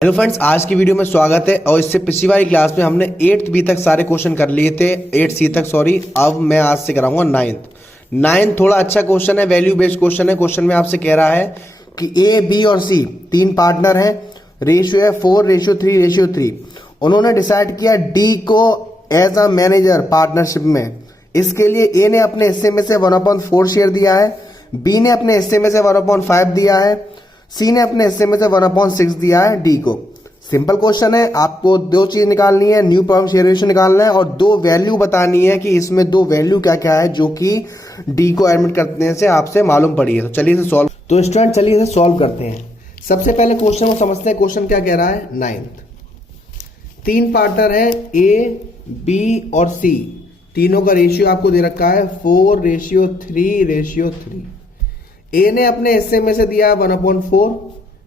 Hello friends, आज की video में स्वागत है। और इससे पिछली वाली क्लास में हमने 8th बी तक सारे क्वेश्चन कर लिए थे, 8 सी तक सॉरी। अब मैं आज से कराऊंगा 9th थोड़ा अच्छा क्वेश्चन है, वैल्यू बेस्ड क्वेश्चन है। क्वेश्चन में आपसे कह रहा है कि ए बी और सी तीन पार्टनर हैं, रेशियो है 4:3:3। उन्होंने डिसाइड किया डी को एज अ मैनेजर पार्टनरशिप में। इसके लिए ए ने अपने हिस्से में से 1/4 शेयर दिया है, बी ने अपने हिस्से में से 1/5 दिया है, सी ने अपने हिस्से में से 1/6 दिया है डी को। सिंपल क्वेश्चन है, आपको दो चीज निकालनी है, न्यू प्रॉब्लम शेयर रेशियो निकालना है और दो वैल्यू बतानी है कि इसमें दो वैल्यू क्या क्या है जो कि डी को एडमिट करने से आपसे मालूम पड़ी है। तो चलिए इसे सॉल्व, तो स्टूडेंट चलिए इसे सॉल्व करते हैं। सबसे पहले क्वेश्चन को समझते हैं। क्वेश्चन क्या कह रहा है, 9th तीन पार्टनर है ए बी और सी, तीनों का रेशियो आपको दे रखा है 4:3:3। ए ने अपने हिस्से में से दिया है 1/4,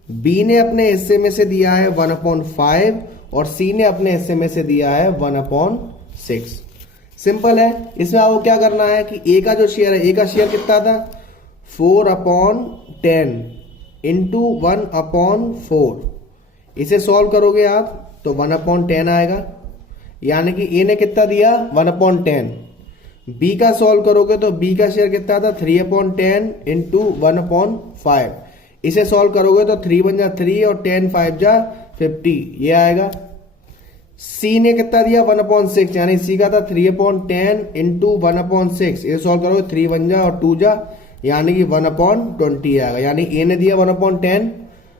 बी ने अपने हिस्से में से दिया है 1/5 और सी ने अपने हिस्से में से दिया है 1/6। सिंपल है। इसमें आपको क्या करना है कि ए का जो शेयर है, ए का शेयर कितना था 4/10 इंटू 1/4। इसे सॉल्व करोगे आप तो 1/10 आएगा, यानी कि ए ने कितना दिया 1/10। बी का सॉल्व करोगे तो बी का शेयर कितना था 3/10 इंटू 1/5। इसे सॉल्व करोगे तो 3 1 जा 3 और 10 5 जा 50, ये आएगा। सी ने कितना दिया 1/6, यानी सी का था 3/10 इंटू 1/6। इसे सॉल्व करोगे 3 1 जा और 2 जा, यानी कि 1/20 आएगा। यानी ए ने दिया 1/10,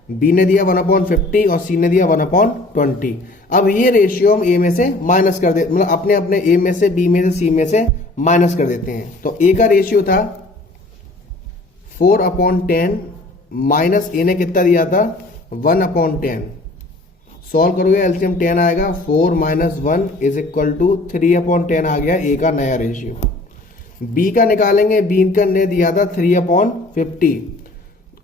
बी ने दिया 1/50 और सी ने दिया 1/20। अब ये रेशियो हम ए में से माइनस कर दे, मतलब अपने अपने ए में से, बी में से, सी में से माइनस कर देते हैं। तो ए का रेशियो था 4/10 माइनस ए ने कितना दिया था 1/10। सॉल्व करोगे एलसीएम 10 आएगा, 4 - 1 इज इक्वल टू 3/10 आ गया ए का नया रेशियो। बी का निकालेंगे, बी का ने दिया था 3/50,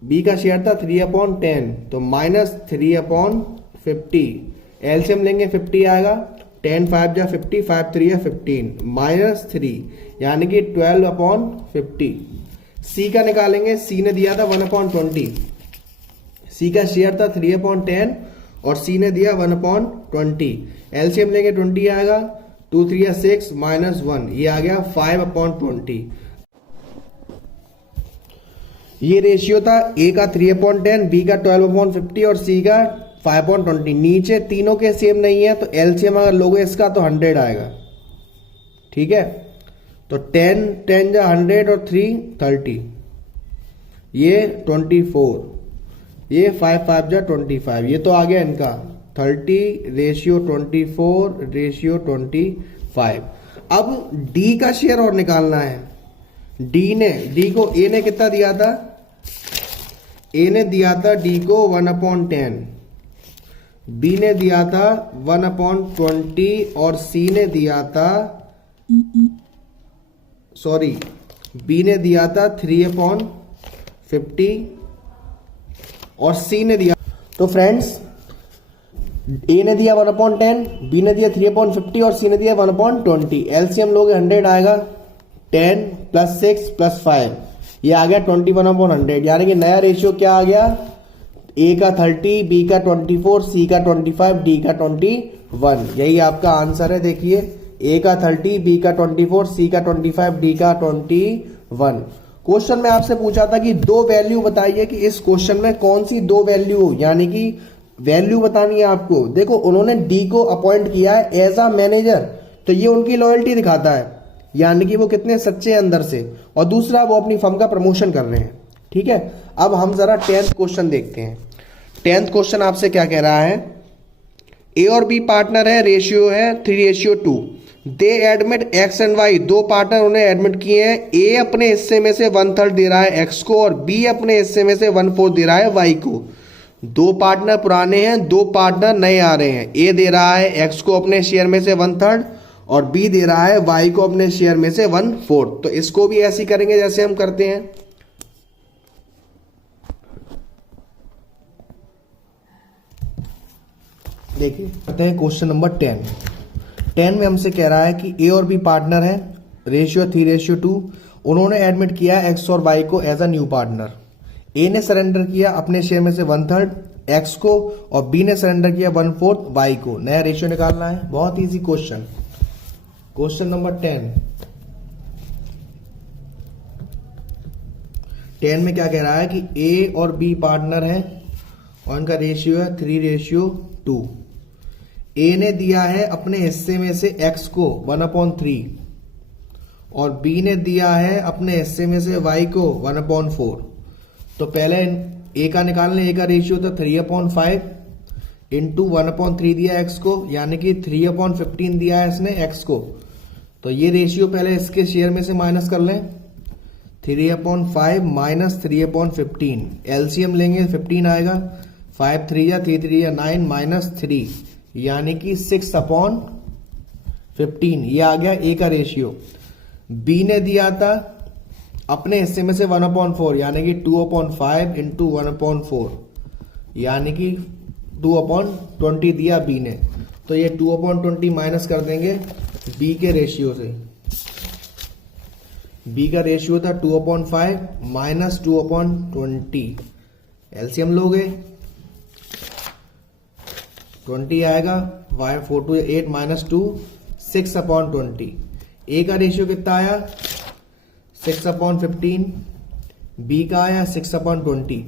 बी का शेयर था 3/10 तो -3/50। एलसीएम लेंगे 50 आएगा, 10 5 जा 50, 5 3 या 15 -3 यानी कि 12/50। सी का निकालेंगे, सी ने दिया था 1/20, सी का शेयर था 3/10 और सी ने दिया 1/20। एलसीएम लेंगे 20 आएगा, 2 3 या 6 -1 ये आ गया 5/20। ये रेशियो था ए का 3/10, बी का 12/50 और सी का 5/20। नीचे तीनों के सेम नहीं है तो एलसीएम अगर लोगे इसका तो 100 आएगा। ठीक है, तो 10 10 जा 100 और 3 30, ये 24, ये 5 5 जा 25। ये तो आ गया इनका 30:24:25। अब डी का शेयर और निकालना है। डी को ए ने कितना दिया था, ए ने दिया था डी को 1/10, बी ने दिया था 1/20 और सी ने दिया था बी ने दिया था 3/50 और सी ने दिया। तो फ्रेंड्स ए ने दिया 1/10, बी ने दिया 3/50 और सी ने दिया 1/20। एलसीएम लोगे 100 आएगा, 10 + 6 + 5 ये आ गया 21/100। यानी कि नया रेशियो क्या आ गया, ए का 30, बी का 24, सी का 25, डी का 21। यही आपका आंसर है। देखिए ए का 30, बी का 24, सी का 25, डी का 21। क्वेश्चन में आपसे पूछा था कि दो वैल्यू बताइए कि इस क्वेश्चन में कौन सी दो वैल्यू, यानी कि वैल्यू बतानी है आपको। देखो उन्होंने डी को अपॉइंट किया है एज अ मैनेजर, तो ये उनकी लॉयल्टी दिखाता है, यानी कि वो कितने सच्चे हैं अंदर से। और दूसरा वो अपनी फर्म का प्रमोशन कर रहे हैं। ठीक है, अब हम जरा 10th क्वेश्चन देखते हैं। 10th क्वेश्चन आपसे क्या कह रहा है, ए और बी पार्टनर है, रेशियो है 3:2। They admit x and y, दो पार्टनर उन्हें एडमिट किए हैं। ए अपने हिस्से में से 1/3 दे रहा है एक्स को और बी अपने हिस्से में से 1/4 दे रहा है वाई को। दो पार्टनर पुराने हैं, दो पार्टनर नए आ रहे हैं। ए दे रहा है एक्स को अपने शेयर में से 1/3 और बी दे रहा है वाई को अपने शेयर में से 1/4। तो इसको भी ऐसे करेंगे जैसे हम करते हैं। देखिए करते हैं क्वेश्चन नंबर 10 में हमसे कह रहा है कि ए और बी पार्टनर है, रेशियो 3:2। उन्होंने एडमिट किया एक्स और वाई को एज अ न्यू पार्टनर। ए ने सरेंडर किया अपने शेयर में से 1/3, एक्स को और बी ने सरेंडर किया 1/4 वाई को। नया रेशियो निकालना है, बहुत इजी क्वेश्चन। क्वेश्चन नंबर 10 में क्या कह रहा है कि ए और बी पार्टनर है और इनका रेशियो है 3:2। ए ने दिया है अपने हिस्से में से एक्स को 1/3 और बी ने दिया है अपने हिस्से में से वाई को 1/4। तो पहले ए का निकालने, ए का रेशियो था 3/5 इंटू 1/3 दिया एक्स को, यानी कि 3/15 दिया है इसने एक्स को। तो ये रेशियो पहले इसके शेयर में से माइनस कर लें, 3/5 माइनस 3/15, एलसीएम लेंगे 15 आएगा, 5 3 या 3 3 या 9 माइनस 3 यानी कि 6/15। ये आ गया ए का रेशियो। बी ने दिया था अपने हिस्से में से 1/4 यानी कि 2/5 इंटू 1/4 यानी कि 2/20 दिया बी ने। तो ये 2/20 माइनस कर देंगे बी के रेशियो से। बी का रेशियो था 2/5 माइनस 2/20, एलसीएम लोगे 20 आएगा, 4 2 8 माइनस 2 6/20। ए का रेशियो कितना आया 6/15, बी का आया 6/20।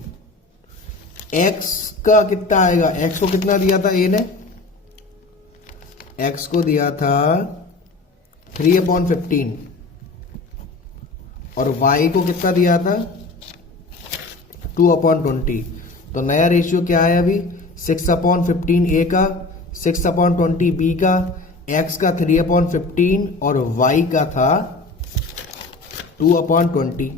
एक्स का कितना आएगा, एक्स को कितना दिया था ए ने, एक्स को दिया था 3/15 और वाई को कितना दिया था 2/20। तो नया रेशियो क्या है अभी 6/15 ए का, 6/20 बी का, एक्स का 3/15 और वाई का था 2/20।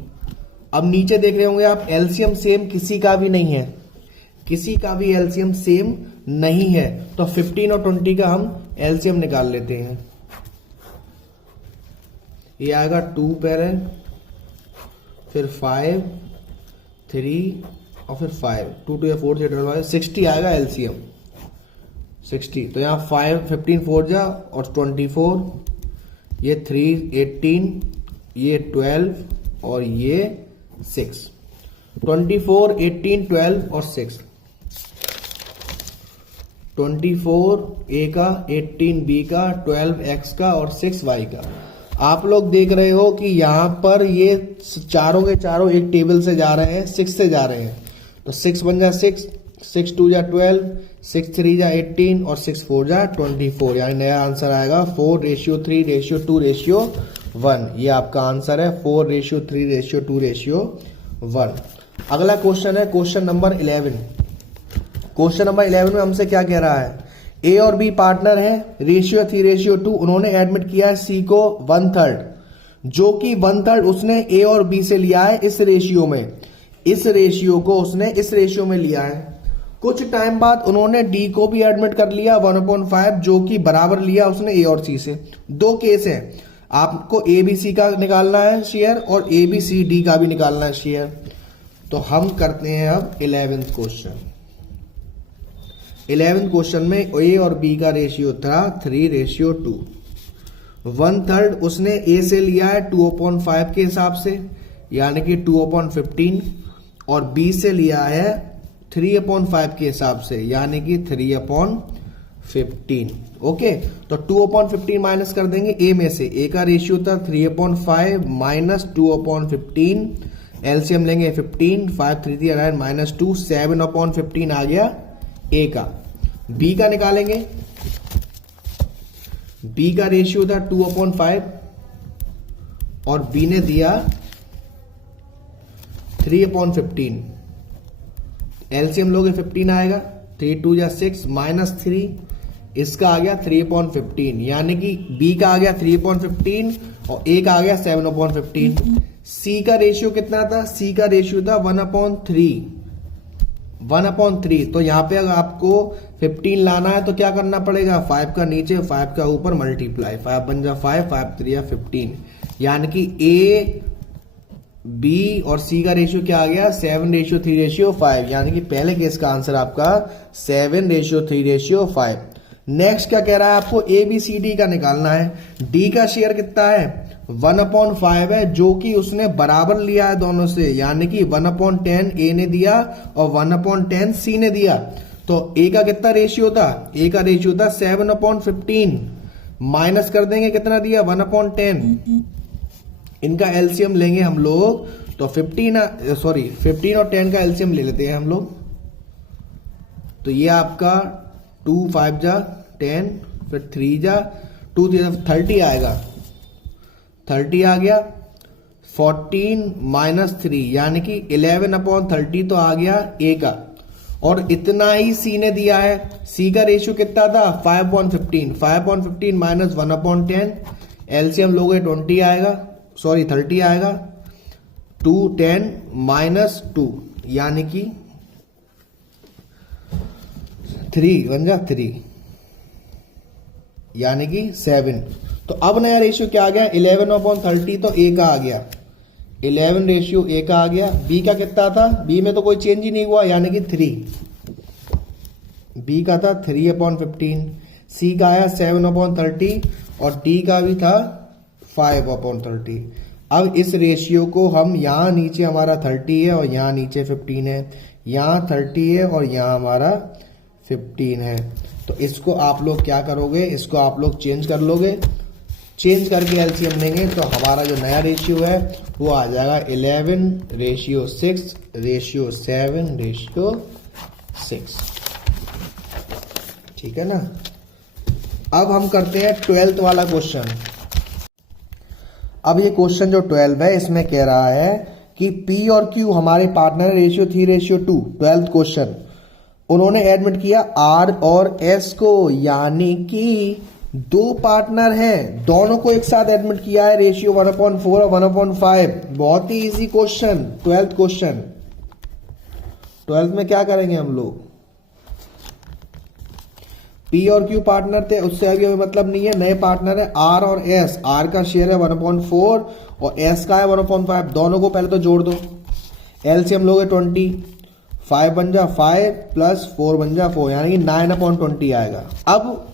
अब नीचे देख रहे होंगे आप एलसीएम सेम किसी का भी नहीं है, किसी का भी एलसीएम सेम नहीं है। तो 15 और 20 का हम एलसीएम निकाल लेते हैं। ये आएगा 2 पैरेंट, फिर 5 3 और फिर 5, 2 2 4 6 60 आएगा एलसीएम 60। तो यहाँ 5 15 4 जा और 24, ये 3 18, ये 12 और ये 6, 24 18 12 और 6, 24 ए का, 18 बी का, 12 एक्स का और 6 वाई का। आप लोग देख रहे हो कि यहां पर ये चारों के चारों एक टेबल से जा रहे हैं, 6 से जा रहे हैं। तो 6 1 जा 6, 6 2 जा 12, 6 3 जा 18 और 6 4 जा 24। यानी नया आंसर आएगा 4:3:2:1। ये आपका आंसर है 4:3:2:1। अगला क्वेश्चन है क्वेश्चन नंबर 11। क्वेश्चन नंबर 11 में हमसे क्या कह रहा है, ए और बी पार्टनर है, रेशियो 3:2। उन्होंने एडमिट किया है सी को 1/3, जो कि 1/3 उसने ए और बी से लिया है इस रेशियो में। इस रेशियो को उसने इस रेशियो में लिया है। कुछ टाइम बाद उन्होंने डी को भी एडमिट कर लिया 1/5, जो कि बराबर लिया उसने ए और सी से। दो केस है, आपको ए बी सी का निकालना है शेयर और ए बी सी डी का भी निकालना है शेयर। तो हम करते हैं अब 11th क्वेश्चन। 11th क्वेश्चन में ए और बी का रेशियो था 3:2। 1/3 उसने ए से लिया है 2/5 के हिसाब से यानी कि 2/15 और बी से लिया है 3/5 के हिसाब से यानी कि 3/15। ओके, तो 2/15 माइनस कर देंगे ए में से। ए का रेशियो था 3/5 माइनस 2/15, एलसीएम लेंगे 15, 5 3 3 9 माइनस 2, 7/15 आ गया ए का। बी का निकालेंगे, बी का रेशियो था 2/5 और बी ने दिया 3/15, एलसीएम लोगे 15 आएगा, 3 2 या 6 माइनस 3, इसका आ गया 3/15 यानी कि बी का आ गया 3/15 और ए का आ गया 7/15। सी का रेशियो कितना था, सी का रेशियो था 1/3। तो यहां पे अगर आपको 15 लाना है तो क्या करना पड़ेगा, 5 का नीचे 5 का ऊपर मल्टीप्लाई, 5 बन जा 5, 5 3 या 15 यानी कि ए बी और सी का रेशियो क्या आ गया 7:3:5 यानी कि पहले केस का आंसर आपका 7:3:5। नेक्स्ट क्या कह रहा है, आपको ए बी सी डी का निकालना है। डी का शेयर कितना है 1/5 है, जो कि उसने बराबर लिया है दोनों से, यानी कि 1/10 ए ने दिया और 1/10 सी ने दिया। तो ए का कितना रेशियो था? ए का रेशियो था 7/15, माइनस कर देंगे कितना दिया? 1/10। इनका एलसीएम लेंगे हम लोग तो 15 और 10 का एलसीएम ले लेते हैं हम लोग। तो ये आपका 2 5 जा 10, फिर 3 जा 2 30 आएगा। 30 आ गया। 14 माइनस 3 यानी कि 11/30 तो आ गया ए का, और इतना ही सी ने दिया है। सी का रेशियो कितना था? 5/15। 5/15 माइनस 1/10, एलसीएम लोगे 30 आएगा। 2 10 माइनस 2 यानी कि 3 बन जा 3 यानी कि 7। तो अब नया रेशियो क्या आ गया? 11/30 तो ए का आ गया, 11 रेशियो ए का आ गया। बी का कितना था? बी में तो कोई चेंज ही नहीं हुआ, यानी कि 3। बी का था 3/15, सी का आया 7/30 और डी का भी था 5/30। अब इस रेशियो को हम यहां नीचे हमारा 30 है और यहां नीचे 15 है, यहां 30 है और यहां हमारा 15 है। तो इसको आप लोग क्या करोगे? इसको आप लोग चेंज कर लोगे, चेंज करके एलसीएम लेंगे तो हमारा जो नया रेशियो है वो आ जाएगा 11:6:7:6। ठीक है ना। अब हम करते हैं 12th वाला क्वेश्चन। अब ये क्वेश्चन जो 12 है इसमें कह रहा है कि P और Q हमारे पार्टनर रेशियो 3:2। 12th क्वेश्चन, उन्होंने एडमिट किया R और S को, यानी कि दो पार्टनर हैं, दोनों को एक साथ एडमिट किया है, रेशियो 1/4 और 1/5। बहुत ही easy question. 12th question, 12th में क्या करेंगे हम लोग? P और Q पार्टनर थे, उससे अभी हमें मतलब नहीं है। नए पार्टनर है R और S। R का शेयर है 1/4 और S का है 1/5। दोनों को पहले तो जोड़ दो, एलसीएम लोगे 20, 5 बन जा 5 प्लस 4 बन जा 4, यानी कि 9/20 आएगा। अब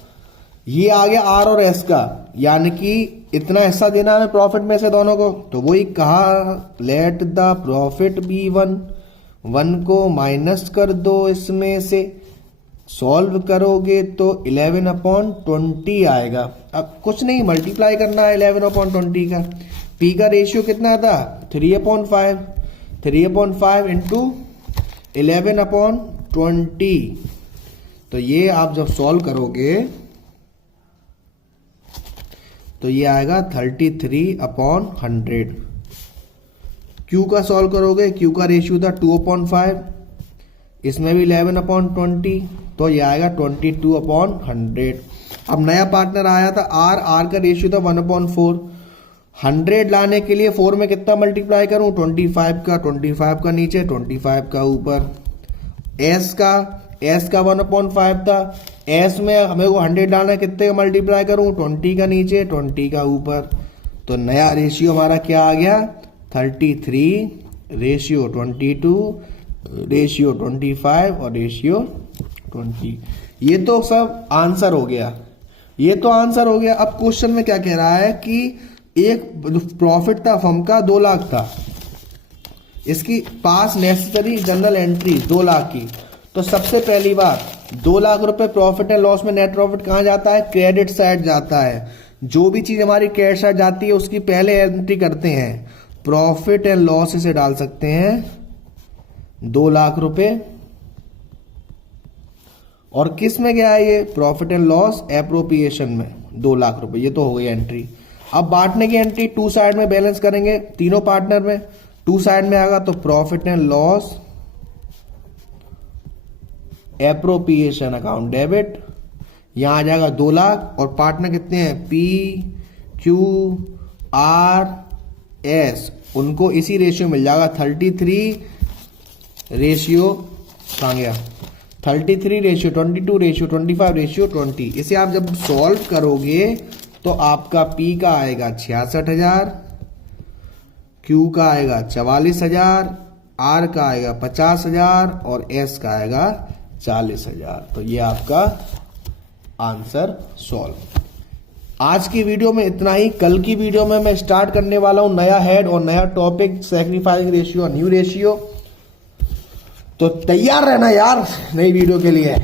ये आ गया R और S का, यानी कि इतना हिस्सा देना है प्रॉफिट में से दोनों को। तो वही कहा, लेट द प्रॉफिट बी 1 को माइनस कर दो इसमें से, सॉल्व करोगे तो 11/20 आएगा। अब कुछ नहीं, मल्टीप्लाई करना है 11/20 का। P का रेशियो कितना था? 3/5। 3/5 इंटू 11/20। तो ये आप जब सॉल्व करोगे तो ये आएगा 33/100। Q का सॉल्व करोगे, Q का रेशियो था 2/5, इसमें भी 11/20, तो ये आएगा 22/100। अब नया पार्टनर आया था R का रेशियो था 1/4। 100 लाने के लिए 4 में कितना मल्टीप्लाई करूं? 25 का नीचे, 25 का ऊपर। S का 1/5 था, S में हमें को 100 डालना है, कितने का मल्टीप्लाई करूं? 20 का नीचे, 20 का ऊपर। तो नया रेशियो हमारा क्या आ गया? 33 रेशियो 22 रेशियो 25 और रेशियो 20। ये तो सब आंसर हो गया, ये तो आंसर हो गया। अब क्वेश्चन में क्या कह रहा है कि एक प्रॉफिट था फर्म का 2 लाख था, इसकी पास नेसेसरी जनरल एंट्री 2 लाख की। तो सबसे पहली बात, 2 लाख रुपए प्रॉफिट एंड लॉस में नेट प्रॉफिट कहां जाता है? क्रेडिट साइड जाता है। जो भी चीज हमारी क्रेडिट साइड जाती है उसकी पहले एंट्री करते हैं, प्रॉफिट एंड लॉस इसे डाल सकते हैं 2 लाख रुपए। और किस में गया है ये? प्रॉफिट एंड लॉस एप्रोप्रिएशन में 2 लाख रुपए। ये तो हो गई एंट्री। अब बांटने की एंट्री 2 साइड में बैलेंस करेंगे, तीनों पार्टनर में 2 साइड में आएगा तो profit and loss appropriation account debit, यहां आ जाएगा 2 लाख। और पार्टनर कितने हैं? P Q R S, उनको इसी रेशियो मिल जाएगा 33 रेशियो कहां गया? 33 रेशियो 22 रेशियो 25 रेशियो 20। इसे आप जब सॉल्व करोगे तो आपका P का आएगा 66,000, Q का आएगा 44,000, R का आएगा 50,000 और S का आएगा 40,000। तो ये आपका आंसर सॉल्व। आज की वीडियो में इतना ही। कल की वीडियो में मैं स्टार्ट करने वाला हूं नया हेड और नया टॉपिक, सैक्रिफाइसिंग रेशियो और न्यू रेशियो। तो तैयार रहना यार नई वीडियो के लिए।